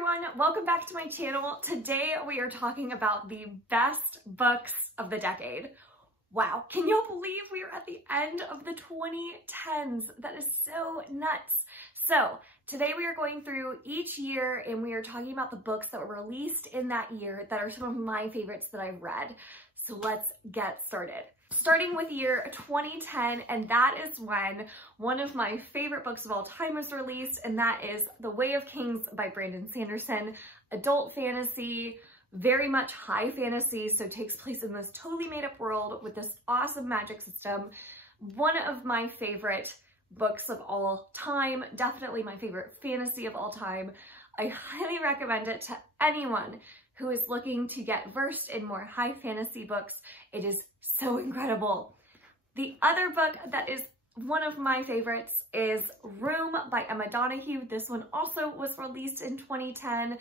everyone, welcome back to my channel. Today we are talking about the best books of the decade. Wow, can you believe we are at the end of the 2010s? That is so nuts. So today we are going through each year and we are talking about the books that were released in that year that are some of my favorites that I've read. So let's get started. Starting with year 2010, and that is when one of my favorite books of all time was released, and that is The Way of Kings by Brandon Sanderson. Adult fantasy, very much high fantasy, so it takes place in this totally made up world with this awesome magic system. One of my favorite books of all time, definitely my favorite fantasy of all time. I highly recommend it to anyone who is looking to get versed in more high fantasy books. It is so incredible. The other book that is one of my favorites is Room by Emma Donoghue. This one also was released in 2010.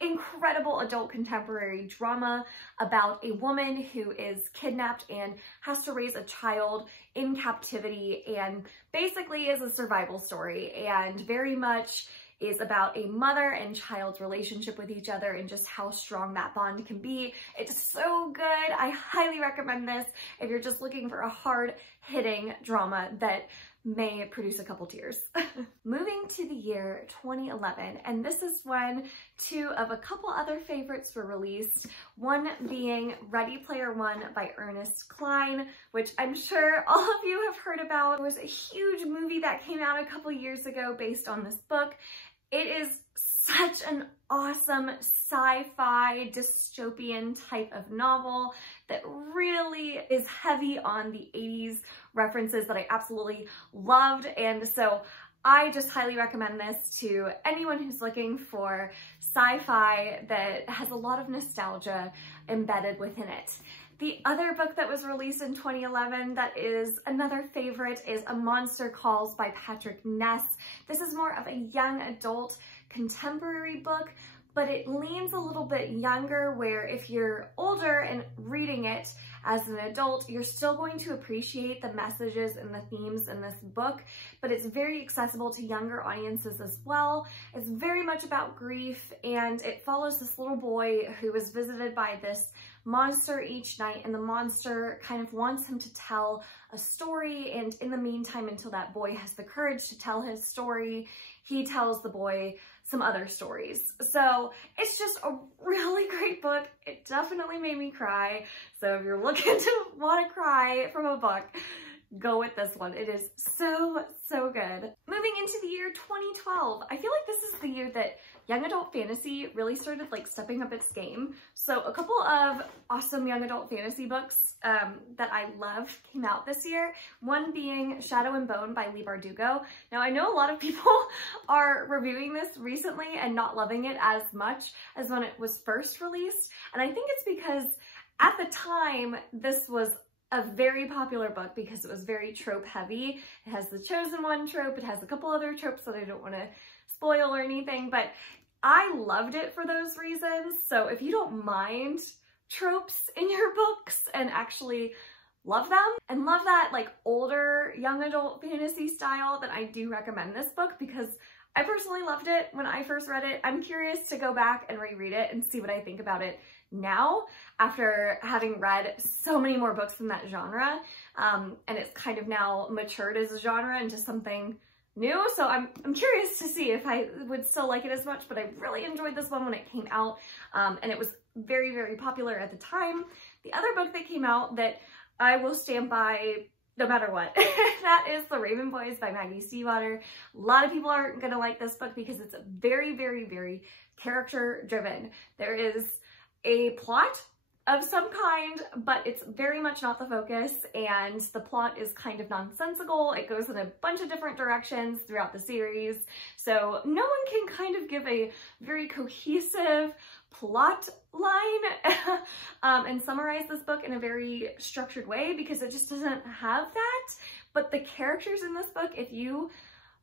Incredible adult contemporary drama about a woman who is kidnapped and has to raise a child in captivity, and basically is a survival story, and very much is about a mother and child's relationship with each other and just how strong that bond can be. It's so good. I highly recommend this if you're just looking for a hard-hitting drama that may produce a couple tears. Moving to the year 2011, and this is when two of a couple other favorites were released, one being Ready Player One by Ernest, Cline, which I'm sure all of you have heard about. It was a huge movie that came out a couple years ago based on this book. It is such an awesome sci-fi dystopian type of novel that really is heavy on the 80s references that I absolutely loved. And so I just highly recommend this to anyone who's looking for sci-fi that has a lot of nostalgia embedded within it. The other book that was released in 2011 that is another favorite is A Monster Calls by Patrick Ness. This is more of a young adult contemporary book, but it leans a little bit younger, where if you're older and reading it as an adult, you're still going to appreciate the messages and the themes in this book, but it's very accessible to younger audiences as well. It's very much about grief, and it follows this little boy who is visited by this monster each night, and the monster kind of wants him to tell a story, and in the meantime, until that boy has the courage to tell his story, he tells the boy some other stories. So it's just a really great book. It definitely made me cry. So if you're looking to want to cry from a book, go with this one. It is so, so good. Moving into the year 2012, I feel like this is the year that young adult fantasy really started like stepping up its game. So a couple of awesome young adult fantasy books that I love came out this year. One being Shadow and Bone by Leigh Bardugo. Now I know a lot of people are reviewing this recently and not loving it as much as when it was first released. And I think it's because at the time this was a very popular book because it was very trope heavy. It has the chosen one trope. It has a couple other tropes that I don't want to spoil or anything, but I loved it for those reasons. So if you don't mind tropes in your books and actually love them and love that like older young adult fantasy style, then I do recommend this book because I personally loved it when I first read it. I'm curious to go back and reread it and see what I think about it now after having read so many more books in that genre. And it's kind of now matured as a genre into something new. So I'm curious to see if I would still like it as much, but I really enjoyed this one when it came out. And it was very, very popular at the time. The other book that came out that I will stand by no matter what, that is The Raven Boys by Maggie Stiefvater. A lot of people aren't gonna like this book because it's very, very, very character driven. There is a plot of some kind, but it's very much not the focus, and the plot is kind of nonsensical. It goes in a bunch of different directions throughout the series, so no one can kind of give a very cohesive plot line and summarize this book in a very structured way because it just doesn't have that. But the characters in this book, if you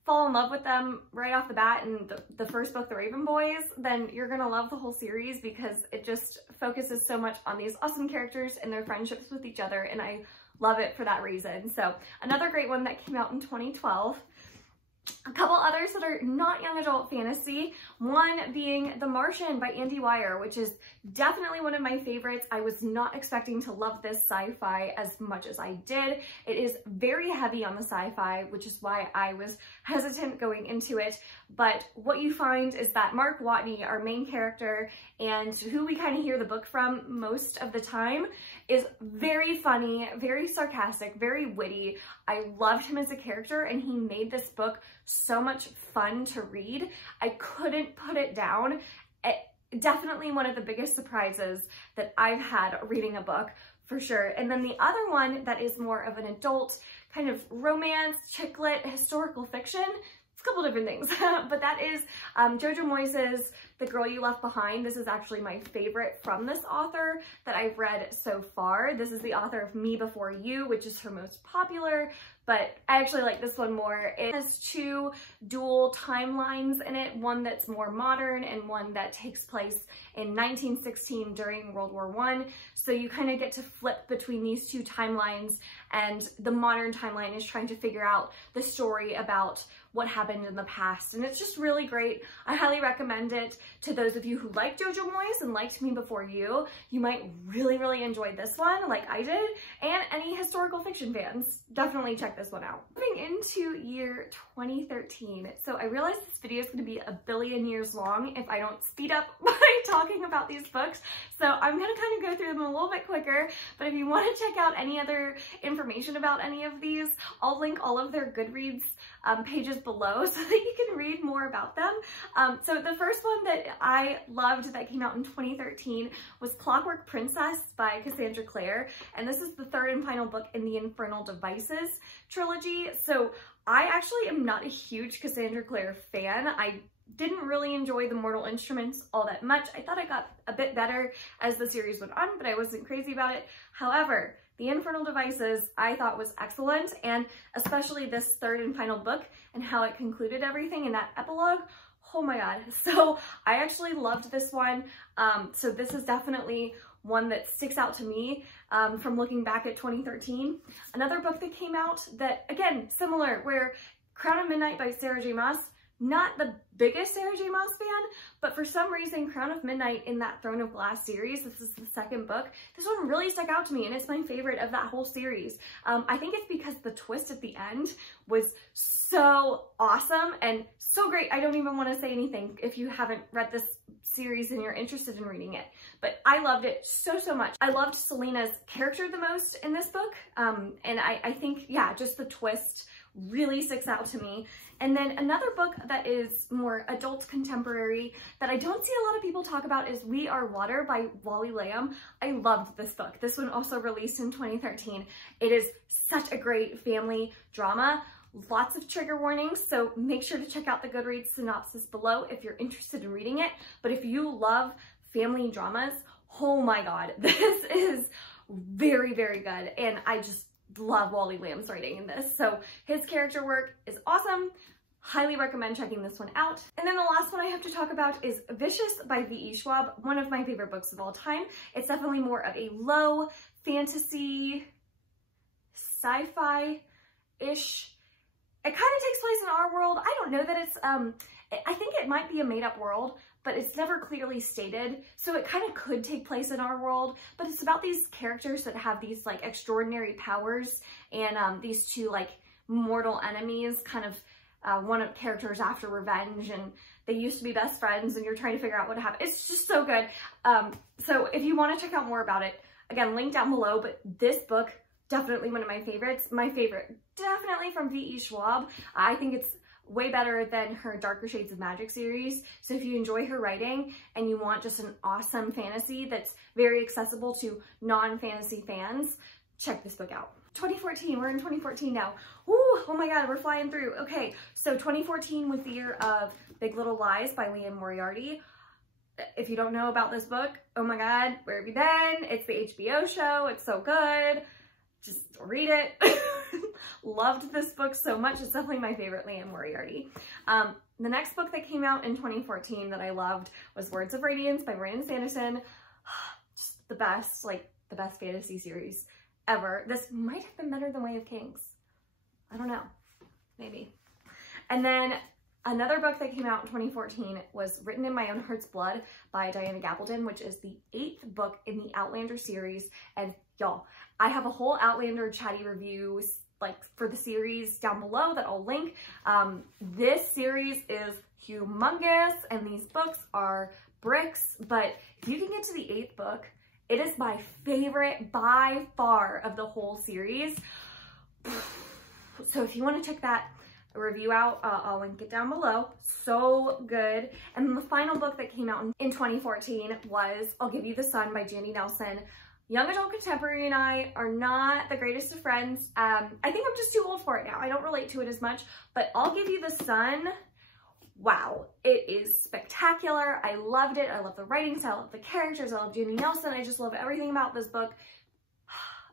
fall in love with them right off the bat in the first book, The Raven Boys, then you're gonna love the whole series because it just focuses so much on these awesome characters and their friendships with each other, and I love it for that reason. So another great one that came out in 2012 A couple others that are not young adult fantasy, one being The Martian by Weir, which is definitely one of my favorites. I was not expecting to love this sci-fi as much as I did. It is very heavy on the sci-fi, which is why I was hesitant going into it. But what you find is that Mark Watney, our main character, and who we kind of hear the book from most of the time, is very funny, very sarcastic, very witty. I loved him as a character, and he made this book so much fun to read. I couldn't put it down. Definitely one of the biggest surprises that I've had reading a book, for sure. And then the other one that is more of an adult kind of romance, chick lit, historical fiction, it's a couple different things, but that is Jojo Moyes' The Girl You Left Behind. This is actually my favorite from this author that I've read so far. This is the author of Me Before You, which is her most popular, but I actually like this one more. It has two dual timelines in it, one that's more modern and one that takes place in 1916 during World War I. So you kind of get to flip between these two timelines, and the modern timeline is trying to figure out the story about what happened in the past. And it's just really great. I highly recommend it to those of you who like Jojo Moyes and liked Me Before You. You might really, really enjoy this one like I did. And any historical fiction fans, definitely check this one out. Moving into year 2013. So I realize this video is going to be a billion years long if I don't speed up by talking about these books. So I'm going to kind of go through them a little bit quicker. But if you want to check out any other information about any of these, I'll link all of their Goodreads pages below so that you can read more about them. So the first one that I loved that came out in 2013 was Clockwork Princess by Cassandra Clare, and this is the third and final book in the Infernal Devices trilogy. So I actually am not a huge Cassandra Clare fan. I didn't really enjoy The Mortal Instruments all that much. I thought it got a bit better as the series went on, but I wasn't crazy about it. However, The Infernal Devices I thought was excellent, and especially this third and final book and how it concluded everything in that epilogue. Oh my god. So I actually loved this one. So this is definitely one that sticks out to me from looking back at 2013. Another book that came out that, again, similar, where Crown of Midnight by Sarah J. Maas. Not the biggest Sarah J. Maas fan, but for some reason, Crown of Midnight in that Throne of Glass series, this is the second book, this one really stuck out to me, and it's my favorite of that whole series. I think it's because the twist at the end was so awesome and so great. I don't even want to say anything if you haven't read this series and you're interested in reading it, but I loved it so, so much. I loved Selena's character the most in this book, and I think, yeah, just the twist really sticks out to me. And then another book that is more adult contemporary that I don't see a lot of people talk about is We Are Water by Wally. I loved this book. This one also released in 2013. It is such a great family drama. Lots of trigger warnings, so make sure to check out the Goodreads synopsis below if you're interested in reading it. But if you love family dramas, oh my god, this is very, very good. And I just love Wally Lamb's writing in this. So his character work is awesome. Highly recommend checking this one out. And then the last one I have to talk about is Vicious by V.E. Schwab, one of my favorite books of all time. It's definitely more of a low fantasy, sci-fi-ish. It kind of takes place in our world. I don't know that it's, I think it might be a made-up world, but it's never clearly stated. So it kind of could take place in our world, but it's about these characters that have these like extraordinary powers, and these two like mortal enemies kind of, one of characters after revenge, and they used to be best friends, and you're trying to figure out what happened. It's just so good. So if you want to check out more about it, again, link down below, but this book, definitely one of my favorites. My favorite, definitely from V.E. Schwab. I think it's way better than her Darker Shades of Magic series. So if you enjoy her writing and you want just an awesome fantasy that's very accessible to non-fantasy fans, check this book out. 2014, we're in 2014 now. Ooh, oh my god, we're flying through. Okay, so 2014 was the year of Big Little Lies by Leigh and Moriarty. If you don't know about this book, oh my god, where have you been? It's the HBO show, it's so good. Just read it. Loved this book so much. It's definitely my favorite Leigh and Moriarty. The next book that came out in 2014 that I loved was Words of Radiance by Sanderson. Just the best, like the best fantasy series ever. This might have been better than Way of Kings. I don't know, maybe. And then another book that came out in 2014 was Written in My Own Heart's Blood by Diana Gabaldon, which is the 8th book in the Outlander series. And y'all, I have a whole Outlander chatty review like for the series down below that I'll link. This series is humongous and these books are bricks, but if you can get to the 8th book, it is my favorite by far of the whole series. So if you want to check that review out, I'll link it down below. So good. And then the final book that came out in 2014 was I'll Give You the Sun by Jandy Nelson. Young adult contemporary and I are not the greatest of friends. I think I'm just too old for it now. I don't relate to it as much, but I'll Give You the Sun. Wow, it is spectacular. I loved it. I love the writing style, I love the characters, I love Jandy Nelson. I just love everything about this book.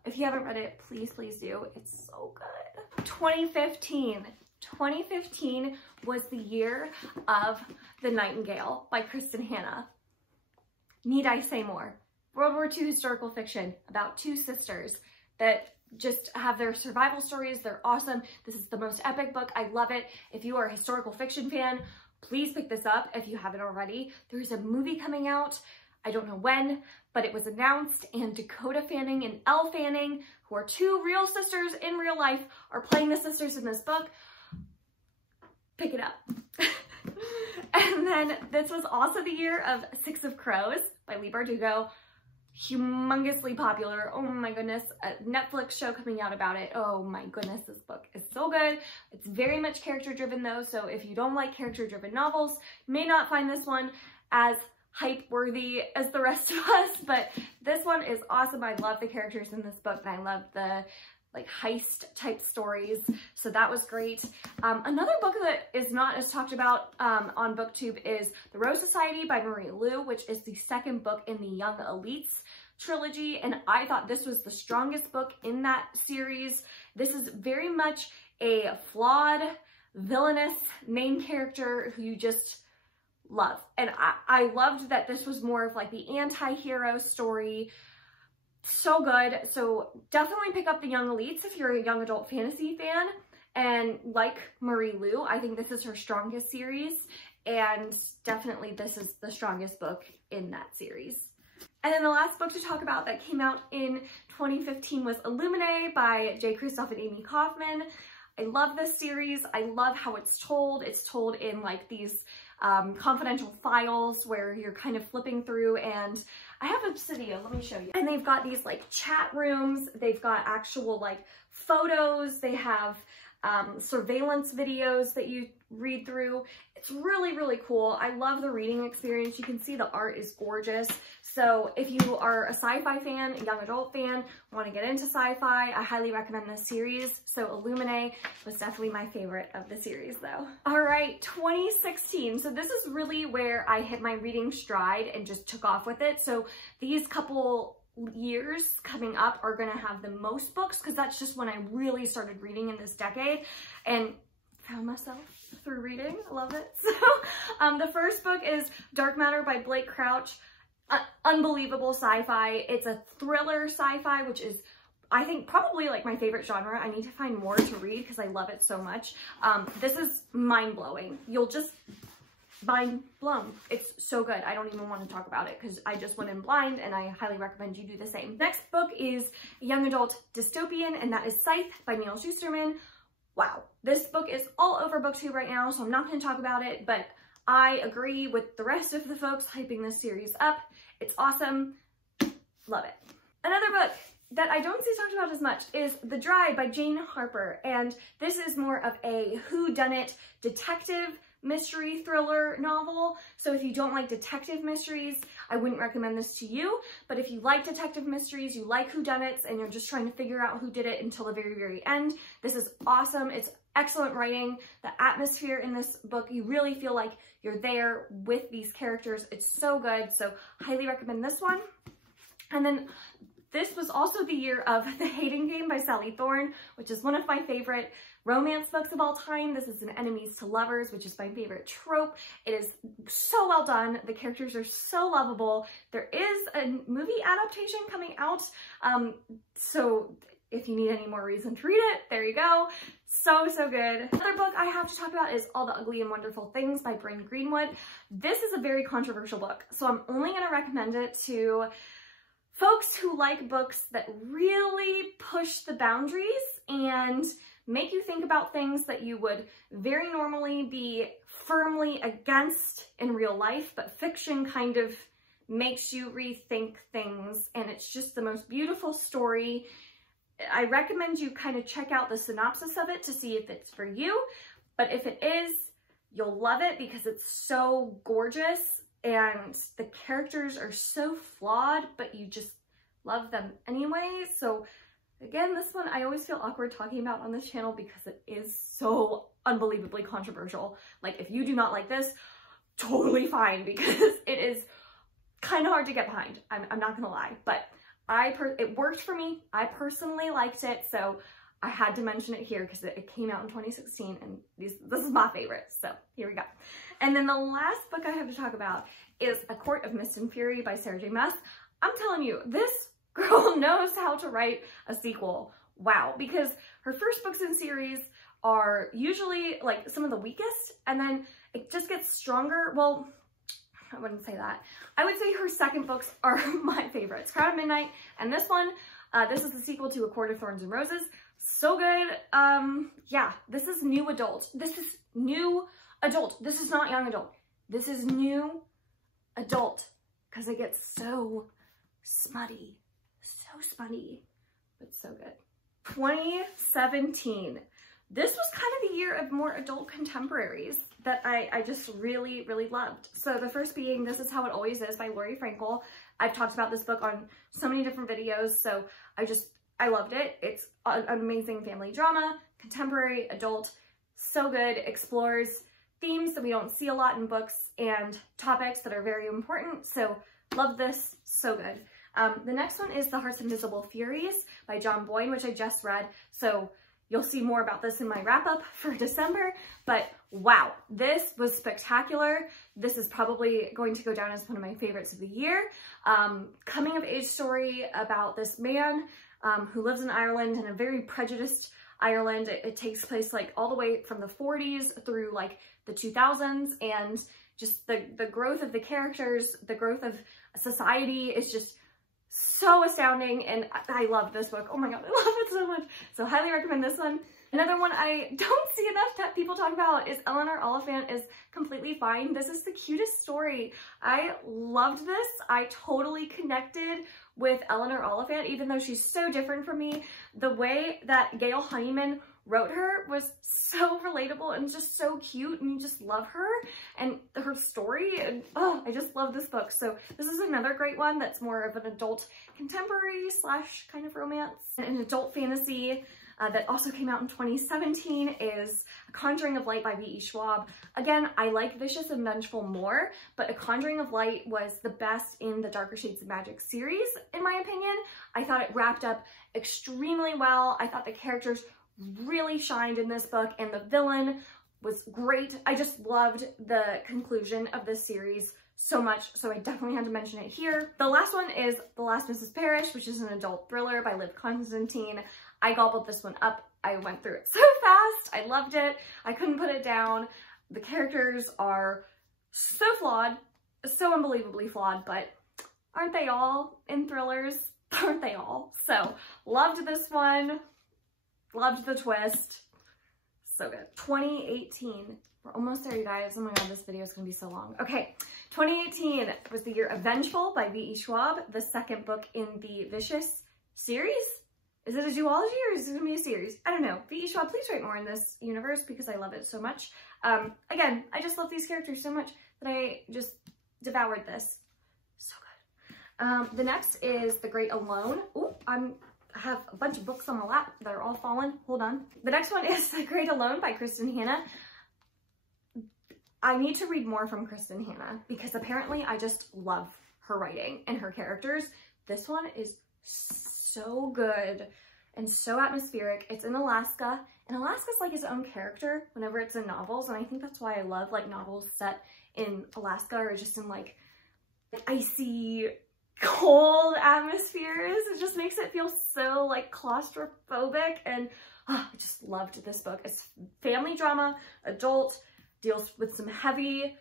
If you haven't read it, please, please do. It's so good. 2015 was the year of The Nightingale by Kristin Hannah. Need I say more? World War II historical fiction about two sisters that just have their survival stories. They're awesome. This is the most epic book. I love it. If you are a historical fiction fan, please pick this up if you haven't already. There's a movie coming out. I don't know when, but it was announced, and Dakota Fanning and Elle Fanning, who are two real sisters in real life, are playing the sisters in this book. Pick it up. And then this was also the year of Six of Crows by Leigh Bardugo. Humongously popular. Oh my goodness. A Netflix show coming out about it. Oh my goodness, this book is so good. It's very much character driven though, so if you don't like character driven novels, you may not find this one as hype worthy as the rest of us, but this one is awesome. I love the characters in this book and I love the like heist type stories, so that was great. Another book that is not as talked about on BookTube is The Rose Society by Marie Lu, which is the second book in the Young Elites trilogy, and I thought this was the strongest book in that series. This is very much a flawed, villainous main character who you just love, and I loved that this was more of like the anti-hero story. So good. So definitely pick up the Young Elites if you're a young adult fantasy fan and like Marie Lu. I think this is her strongest series, and definitely this is the strongest book in that series. And then the last book to talk about that came out in 2015 was Illuminae by J. Kristoff and Amy Kaufman. I love this series. I love how it's told. It's told in like these confidential files where you're kind of flipping through, and I have Obsidian, let me show you. And they've got these like chat rooms, they've got actual like photos, they have surveillance videos that you read through. It's really, really cool. I love the reading experience. You can see the art is gorgeous. So if you are a sci-fi fan, a young adult fan, want to get into sci-fi, I highly recommend this series. So Illuminae was definitely my favorite of the series though. All right, 2016. So this is really where I hit my reading stride and just took off with it. So these couple years coming up are going to have the most books because that's just when I really started reading in this decade and found myself through reading. I love it. So the first book is Dark Matter by Blake Crouch. Unbelievable sci-fi. It's a thriller sci-fi, which is I think probably like my favorite genre. I need to find more to read because I love it so much. This is mind-blowing. You'll just mind blown. It's so good. I don't even want to talk about it because I just went in blind, and I highly recommend you do the same. Next book is a young adult dystopian, and that is Scythe by Neil Shusterman. Wow. This book is all over BookTube right now, so I'm not going to talk about it, but I agree with the rest of the folks hyping this series up. It's awesome. Love it. Another book that I don't see talked about as much is The Dry by Jane Harper, and this is more of a whodunit detective mystery thriller novel. So if you don't like detective mysteries, I wouldn't recommend this to you, but if you like detective mysteries, you like whodunits, and you're just trying to figure out who did it until the very, very end, this is awesome. It's excellent writing. The atmosphere in this book, you really feel like you're there with these characters. It's so good, so highly recommend this one. And then this was also the year of The Hating Game by Sally Thorne, which is one of my favorite romance books of all time. This is an enemies to lovers, which is my favorite trope. It is so well done. The characters are so lovable. There is a movie adaptation coming out, so if you need any more reason to read it, there you go. So, so good. Another book I have to talk about is All the Ugly and Wonderful Things by Bryn Greenwood. This is a very controversial book, so I'm only going to recommend it to folks who like books that really push the boundaries and make you think about things that you would very normally be firmly against in real life, but fiction kind of makes you rethink things, and it's just the most beautiful story. I recommend you kind of check out the synopsis of it to see if it's for you, but if it is, you'll love it because it's so gorgeous and the characters are so flawed, but you just love them anyway. So again, this one I always feel awkward talking about on this channel because it is so unbelievably controversial. Like, if you do not like this, totally fine, because it is kind of hard to get behind. I'm not gonna lie, but it worked for me. I personally liked it, so I had to mention it here because it came out in 2016 and this is my favorite, so here we go. And then the last book I have to talk about is A Court of Mist and Fury by Sarah J. Maas. I'm telling you, this girl knows how to write a sequel. Wow, because her first books in series are usually like some of the weakest, and then it just gets stronger. Well, I wouldn't say that. I would say her second books are my favorites. Crown of Midnight and this one. This is the sequel to A Court of Thorns and Roses. So good. Yeah, this is new adult. This is new adult. This is not young adult. This is new adult because it gets so smutty. So smutty, but so good. 2017. This was kind of the year of more adult contemporaries that I just really, really loved. So the first being This Is How It Always Is by Laurie Frankel. I've talked about this book on so many different videos, so I loved it. It's an amazing family drama, contemporary, adult, so good, explores themes that we don't see a lot in books and topics that are very important, so love this, so good. The next one is The Heart's Invisible Furies by John Boyne, which I just read, so you'll see more about this in my wrap-up for December, but wow, this was spectacular. This is probably going to go down as one of my favorites of the year. Coming-of-age story about this man who lives in Ireland, in a very prejudiced Ireland. It takes place like all the way from the 40s through like the 2000s, and just the growth of the characters, the growth of society is just so astounding, and I love this book. Oh my god, I love it so much. So highly recommend this one. Another one I don't see enough people talk about is Eleanor Elephant is Completely Fine. This is the cutest story. I loved this. I totally connected with Eleanor Elephant, even though she's so different from me. The way that Gail Honeyman wrote her was so relatable and just so cute, and you just love her and her story, and oh, I just love this book. So this is another great one that's more of an adult contemporary slash kind of romance. An adult fantasy that also came out in 2017 is A Conjuring of Light by V.E. Schwab. Again, I like Vicious and Vengeful more, but A Conjuring of Light was the best in the Darker Shades of Magic series, in my opinion. I thought it wrapped up extremely well. I thought the characters really shined in this book, and the villain was great. I just loved the conclusion of this series so much, so I definitely had to mention it here. The last one is The Last Mrs Parish, which is an adult thriller by Liv Constantine. I gobbled this one up. I went through it so fast. I loved it. I couldn't put it down. The characters are so flawed, so unbelievably flawed, but aren't they all in thrillers? Aren't they all? So loved this one. Loved the twist. So good. 2018. We're almost there, you guys. Oh my god, this video is going to be so long. Okay, 2018 was the year of Vengeful by V.E. Schwab, the second book in the Vicious series. Is it a duology or is it going to be a series? I don't know. V.E. Schwab, please write more in this universe because I love it so much. Again, I just love these characters so much that I just devoured this. So good. The next is The Great Alone. Ooh, I have a bunch of books on my lap that are all fallen. Hold on. The next one is The Great Alone by Kristin Hannah. I need to read more from Kristin Hannah because apparently I just love her writing and her characters. This one is so good and so atmospheric. It's in Alaska, and Alaska's like its own character whenever it's in novels, and I think that's why I love like novels set in Alaska or just in like icy, cold atmospheres. It just makes it feel so like claustrophobic, and I just loved this book. It's family drama, adult, deals with some heavy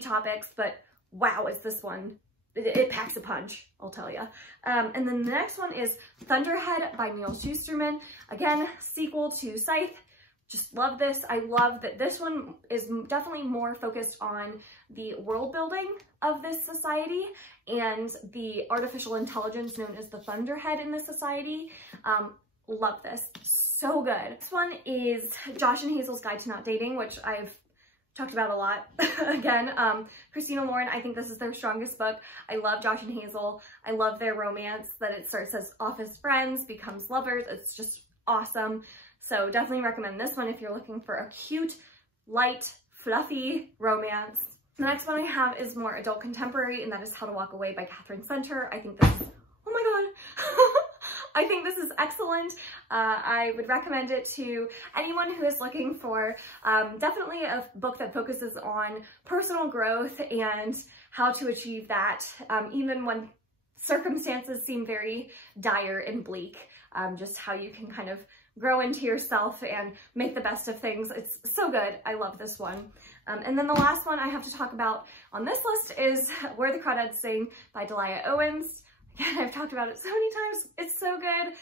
topics, but wow, is this one, it packs a punch, I'll tell you. And then the next one is Thunderhead by Neil Shusterman. Again, sequel to Scythe. Just love this. I love that this one is definitely more focused on the world building of this society and the artificial intelligence known as the Thunderhead in this society. Love this. So good. This one is Josh and Hazel's Guide to Not Dating, which I've talked about a lot. Again, Kristin and Lauren, I think this is their strongest book. I love Josh and Hazel. I love their romance, that it starts as office friends, becomes lovers. It's just awesome. So definitely recommend this one if you're looking for a cute, light, fluffy romance. The next one I have is more adult contemporary, and that is How to Walk Away by Catherine Center. I think this is, oh my god. I think this is excellent. I would recommend it to anyone who is looking for definitely a book that focuses on personal growth and how to achieve that, even when circumstances seem very dire and bleak. Just how you can kind of grow into yourself and make the best of things. It's so good. I love this one. And then the last one I have to talk about on this list is Where the Crawdads Sing by Delia Owens. Again, I've talked about it so many times. It's so good.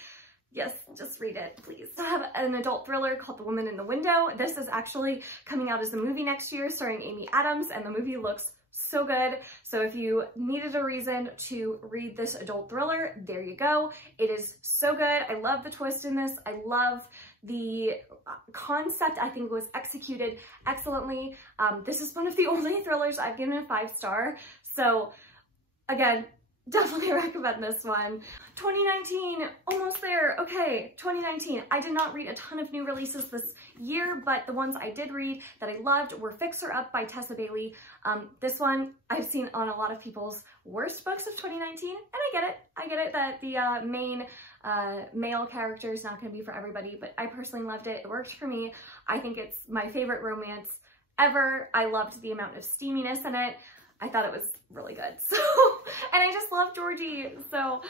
Yes, just read it, please. I have an adult thriller called The Woman in the Window. This is actually coming out as a movie next year starring Amy Adams, and the movie looks so good. So if you needed a reason to read this adult thriller, there you go. It is so good. I love the twist in this. I love the concept. I think it was executed excellently. This is one of the only thrillers I've given a 5-star. So again, definitely recommend this one. 2019, almost there. Okay, 2019. I did not read a ton of new releases this year, but the ones I did read that I loved were Fixer Up by Tessa Bailey. This one I've seen on a lot of people's worst books of 2019, and I get it. I get it that the main male character is not going to be for everybody, but I personally loved it. It worked for me. I think it's my favorite romance ever. I loved the amount of steaminess in it. I thought it was really good. So, and I just love Georgie. So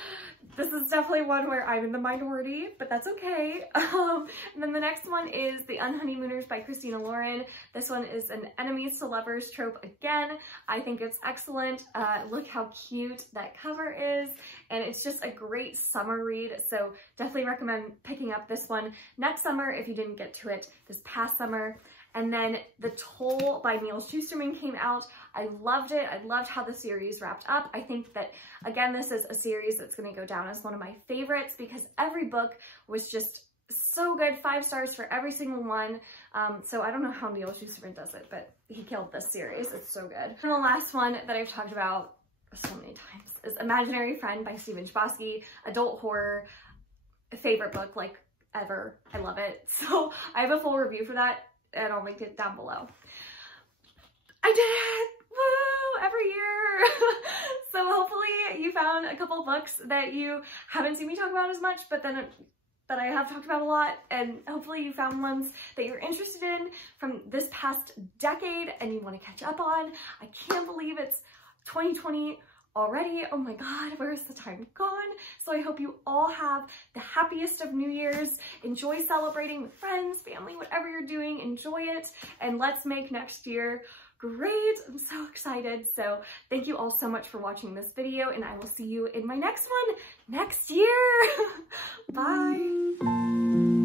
this is definitely one where I'm in the minority, but that's okay. And then the next one is The Unnie Mooners by Kristin and Lauren. This one is an enemies to lovers trope again. I think it's excellent. Look how cute that cover is. And it's just a great summer read. So definitely recommend picking up this one next summer if you didn't get to it this past summer. And then The Toll by Neil Shusterman came out. I loved it. I loved how the series wrapped up. I think that, again, this is a series that's going to go down as one of my favorites because every book was just so good. 5 stars for every single one. So I don't know how Neil Shusterman does it, but he killed this series. It's so good. And the last one that I've talked about so many times is Imaginary Friend by Stephen Chbosky. Adult horror, favorite book like ever. I love it. So I have a full review for that, and I'll link it down below. I did it! Woo! Every year! So hopefully you found a couple books that you haven't seen me talk about as much, but then that I have talked about a lot, and hopefully you found ones that you're interested in from this past decade and you want to catch up on. I can't believe it's 2020 already. Oh my god, where is the time gone? So I hope you all have the happiest of New Year's. Enjoy celebrating with friends, family, whatever you're doing, enjoy it, and let's make next year great. I'm so excited. So thank you all so much for watching this video, and I will see you in my next one next year. Bye.